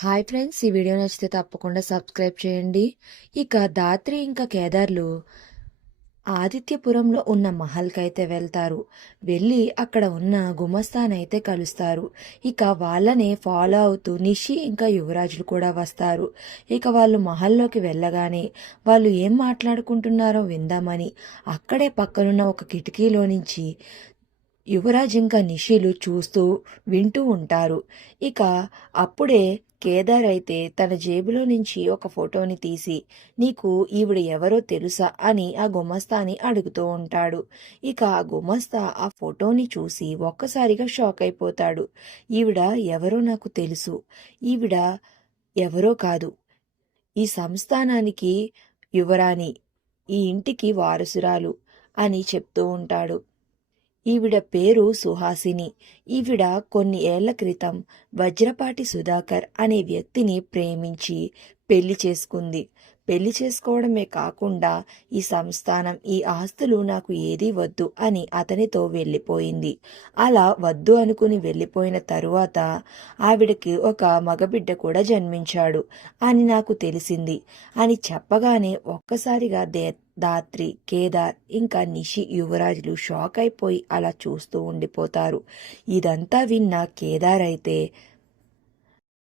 Hi friends ఈ video నచ్చితే తప్పకుండా సబ్స్క్రైబ్ చేయండి. ఇక దాత్రి ఇంకా కేదార్లు ఆదిత్యపురంలో ఉన్న మహల్కైతే వెళ్తారు. వెళ్ళి అక్కడ ఉన్న గుమస్తానైతే కలుస్తారు. ఇక వాళ్ళనే ఫాలో అవుతూ నిషి ఇంకా యువరాజులు కూడా వస్తారు. ఇక వాళ్ళు మహల్లోకి వెళ్ళగానే వాళ్ళు ఏం మాట్లాడుకుంటున్నారో విందామని అక్కడే పక్కనున్న ఒక కిటికీలో నుంచి యువరాజ్ ఇంకా నిషిలు చూస్తూ వింటూ ఉంటారు. ఇక అప్పుడే కేదార్ అయితే తన జేబులో నుంచి ఒక ఫోటోని తీసి నీకు ఈవిడ ఎవరో తెలుసా అని ఆ గుమస్తాని అడుగుతూ ఉంటాడు. ఇక ఆ గుమస్తా ఆ ఫోటోని చూసి ఒక్కసారిగా షాక్ అయిపోతాడు. ఈవిడ ఎవరో నాకు తెలుసు. ఈవిడ ఎవరో కాదు. ఈ సంస్థానానికి యువరాణి ఈ ఇంటికి వారసురాలు అని చెప్తూ ఉంటాడు. ఈవిడ పేరు సుహాసిని. ఈవిడ కొన్ని ఏళ్ళ క్రితం వజ్రపాటి సుధాకర్ అనే వ్యక్తిని ప్రేమించి పెళ్ళి చేసుకుంది. పెళ్ళి చేసుకోవడమే కాకుండా ఈ సంస్థానం ఈ ఆస్తులు నాకు ఏదీ వద్దు అని అతనితో వెళ్ళిపోయింది. అలా వద్దు అనుకుని వెళ్ళిపోయిన తరువాత ఆవిడకి ఒక మగబిడ్డ కూడా జన్మించాడు అని నాకు తెలిసింది. అని చెప్పగానే ఒక్కసారిగా దే దాత్రి కేదార్ ఇంకా నిషి యువరాజులు షాక్ అయిపోయి అలా చూస్తూ ఉండిపోతారు. ఇదంతా విన్న కేదార్ అయితే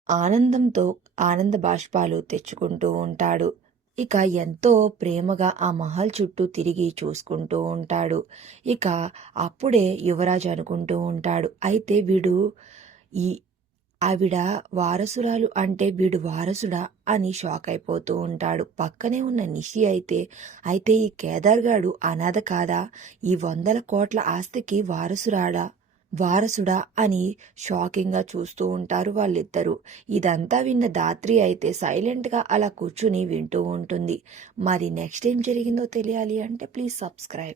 ఆనందంతో ఆనంద బాష్పాలు తెచ్చుకుంటూ ఉంటాడు. ఇక ఎంతో ప్రేమగా ఆ మహల్ చుట్టూ తిరిగి చూసుకుంటూ ఉంటాడు. ఇక అప్పుడే యువరాజు అనుకుంటూ ఉంటాడు. అయితే వీడు ఈ ఆవిడ వారసురాలు అంటే వీడు వారసుడా అని షాక్ అయిపోతూ ఉంటాడు. పక్కనే ఉన్న నిషి అయితే అయితే ఈ కేదార్గాడు అనాథ కాదా? ఈ వందల కోట్ల ఆస్తికి వారసురాడా? వారసుడా అని షాకింగ్గా చూస్తూ ఉంటారు వాళ్ళిద్దరూ. ఇదంతా విన్న దాత్రి అయితే సైలెంట్గా అలా కూర్చుని వింటూ ఉంటుంది. మరి నెక్స్ట్ ఏం జరిగిందో తెలియాలి అంటే ప్లీజ్ సబ్స్క్రైబ్.